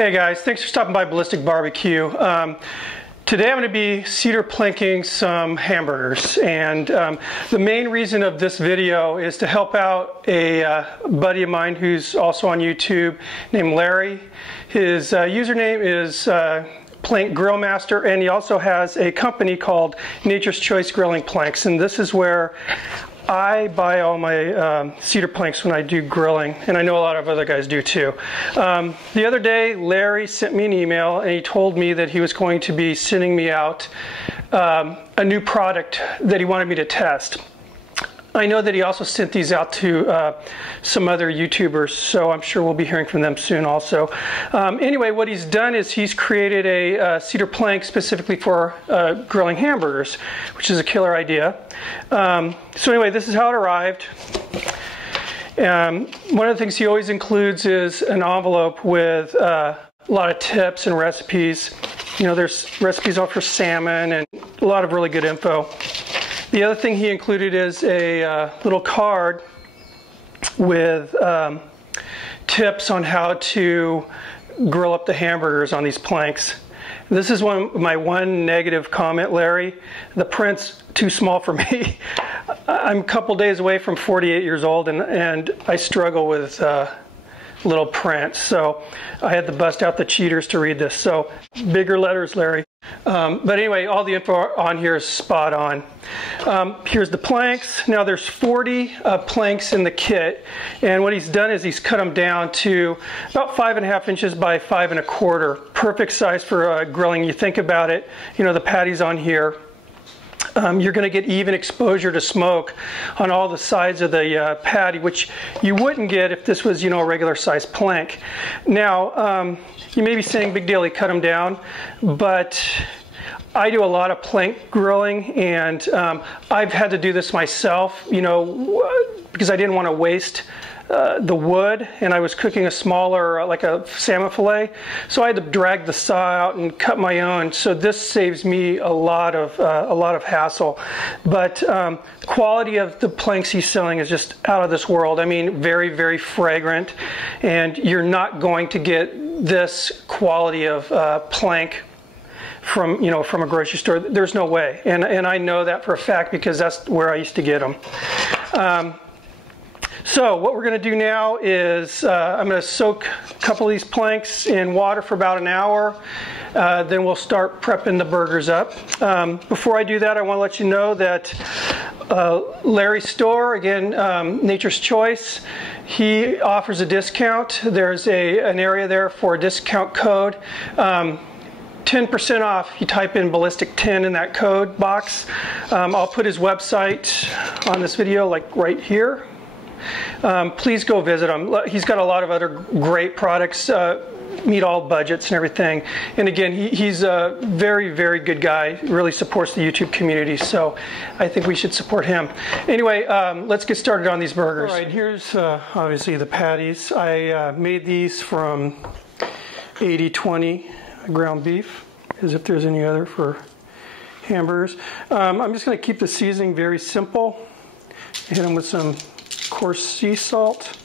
Hey guys, thanks for stopping by Ballistic Barbecue. Today I'm going to be Cedar planking some hamburgers, and the main reason of this video is to help out a buddy of mine who's also on YouTube named Larry. His username is Plank Grill Master, and he also has a company called Nature's Choice Grilling Planks, and this is where I buy all my cedar planks when I do grilling, and I know a lot of other guys do too. The other day, Larry sent me an email and he told me that he was going to be sending me out a new product that he wanted me to test. I know that he also sent these out to some other YouTubers, so I'm sure we'll be hearing from them soon also. Anyway, what he's done is he's created a cedar plank specifically for grilling hamburgers, which is a killer idea. So anyway, this is how it arrived. One of the things he always includes is an envelope with a lot of tips and recipes. You know, there's recipes all for salmon and a lot of really good info. The other thing he included is a little card with tips on how to grill up the hamburgers on these planks. This is my one negative comment, Larry. The print's too small for me. I'm a couple days away from 48 years old, and I struggle with little print. So I had to bust out the cheaters to read this. So bigger letters, Larry. But anyway, all the info on here is spot on. Here's the planks. Now there's 40 planks in the kit, and what he's done is he's cut them down to about 5.5 inches by 5 1/4. Perfect size for grilling. You think about it, you know, the patties on here. You're going to get even exposure to smoke on all the sides of the patty, which you wouldn't get if this was, you know, a regular size plank. Now, you may be saying, big deal, he cut them down, but I do a lot of plank grilling, and I've had to do this myself, you know, because I didn't want to waste the wood, and I was cooking a smaller, like a salmon fillet, so I had to drag the saw out and cut my own. So this saves me a lot of hassle. But quality of the planks he's selling is just out of this world. I mean, very, very fragrant, and you're not going to get this quality of plank from a grocery store. There's no way, and I know that for a fact because that's where I used to get them. So what we're going to do now is I'm going to soak a couple of these planks in water for about an hour. Then we'll start prepping the burgers up. Before I do that, I want to let you know that Larry's store, again, Nature's Choice, he offers a discount. There's an area there for a discount code. 10% off. You type in Ballistic 10 in that code box. I'll put his website on this video, like right here. Please go visit him. He's got a lot of other great products, meet all budgets and everything. And again, he's a very, very good guy. Really supports the YouTube community, so I think we should support him. Anyway, let's get started on these burgers. All right, here's obviously the patties. I made these from 80/20 ground beef, as if there's any other for hamburgers. I'm just going to keep the seasoning very simple. Hit them with some coarse sea salt.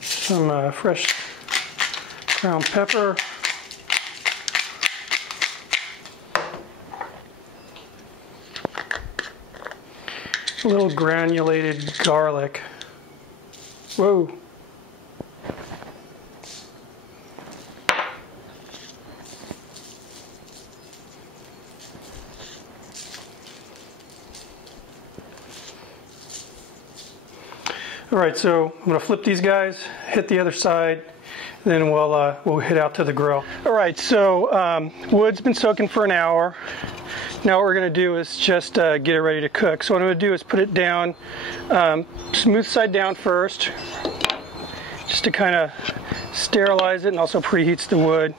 Some fresh ground pepper. A little granulated garlic. Whoa. All right, so I'm going to flip these guys, hit the other side, then we'll head out to the grill. All right, so wood's been soaking for an hour. Now what we're going to do is just get it ready to cook. So what I'm going to do is put it down, smooth side down first, just to kind of sterilize it, and also preheats the wood.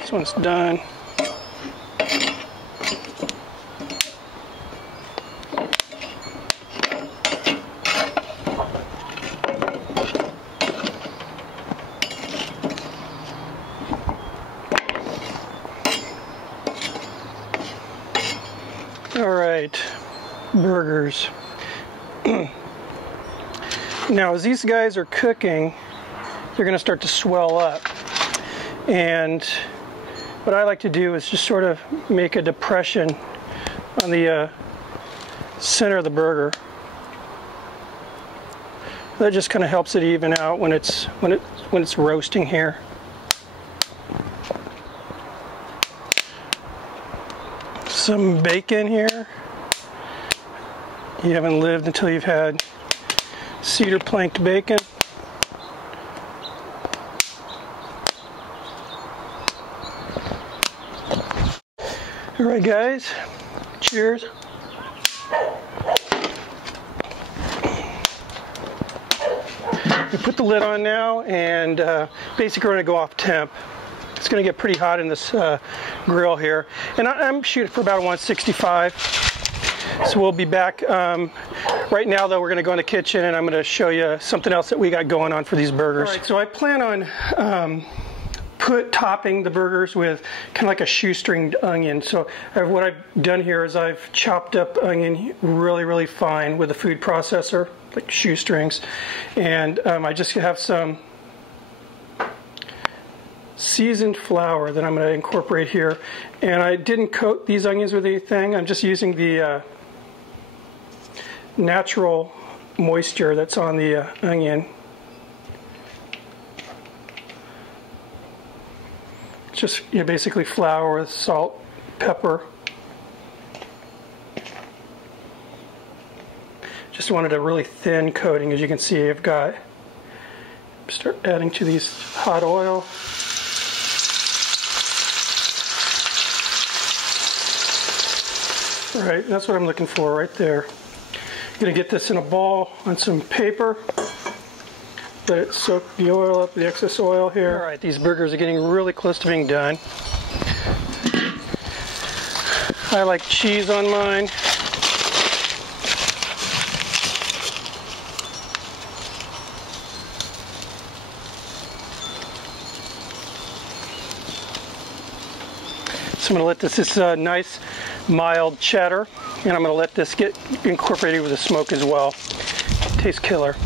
This one's done. right, burgers. Now, as these guys are cooking, they're going to start to swell up. And what I like to do is just sort of make a depression on the center of the burger. That just kind of helps it even out when it's roasting here. Some bacon here. You haven't lived until you've had cedar planked bacon. All right, guys, cheers. We put the lid on now, and basically we're going to go off temp. It's going to get pretty hot in this grill here, and I'm shooting for about 165. So we'll be back. Right now, though, we're going to go in the kitchen, and I'm going to show you something else that we got going on for these burgers. All right, so I plan on topping the burgers with kind of like a shoestringed onion. So what I've done here is I've chopped up onion really fine with a food processor, like shoestrings, and I just have some seasoned flour that I'm going to incorporate here. And I didn't coat these onions with anything. I'm just using the natural moisture that's on the onion. Just basically flour with salt, pepper. Just wanted a really thin coating. As you can see, I've got, start adding to these hot oil. Right, that's what I'm looking for right there. I'm going to get this in a ball on some paper. Let it soak the oil up, the excess oil here. All right, these burgers are getting really close to being done. I like cheese on mine. So I'm going to let this nice mild cheddar, and I'm going to let this get incorporated with the smoke as well. Tastes killer.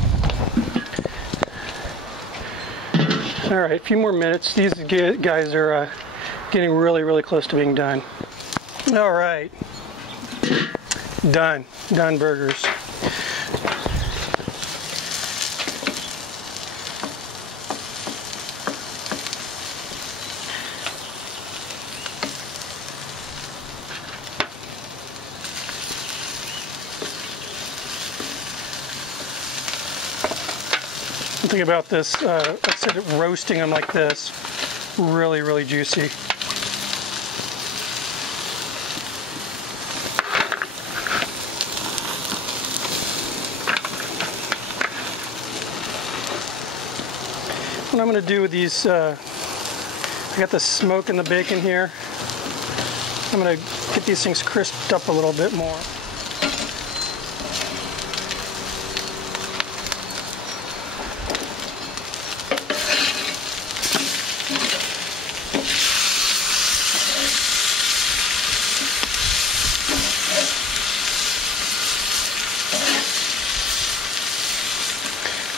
All right, a few more minutes. These guys are getting really close to being done. All right, done burgers. The thing about this, I said roasting them like this, really juicy. What I'm going to do with these, I got the smoke and the bacon here. I'm going to get these things crisped up a little bit more.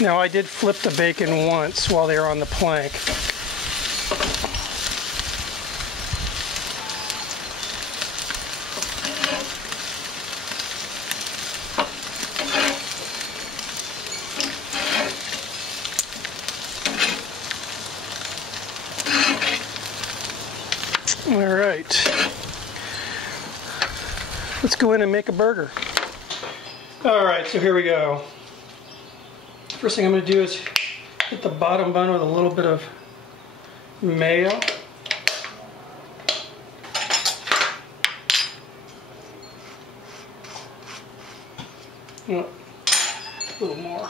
Now, I did flip the bacon once while they were on the plank. All right, let's go in and make a burger. All right, so here we go. First thing I'm going to do is hit the bottom bun with a little bit of mayo. A little more.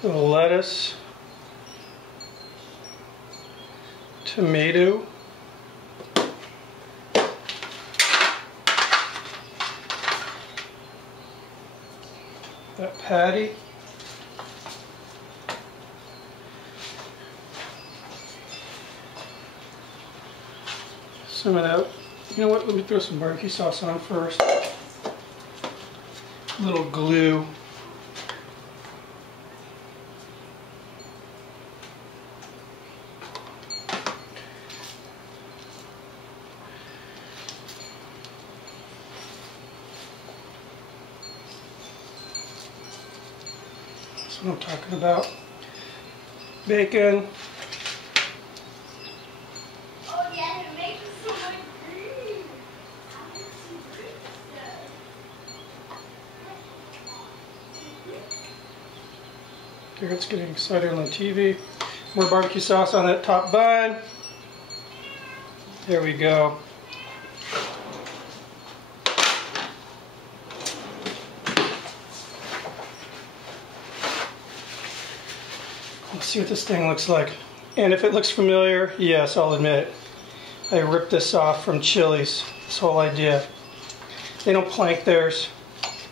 A little lettuce, tomato, patty. Some of that, you know what, let me throw some barbecue sauce on first. A little glue. That's what I'm talking about. Bacon. Oh yeah, they're making so much green. Garrett's getting excited on the TV. More barbecue sauce on that top bun. There we go. Let's see what this thing looks like. And if it looks familiar, yes, I'll admit it. I ripped this off from Chili's, this whole idea. They don't plank theirs,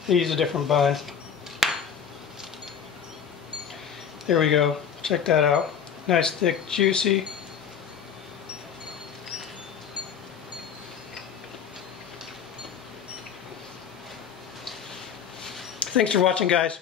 they use a different bun. There we go, check that out. Nice, thick, juicy. Thanks for watching, guys.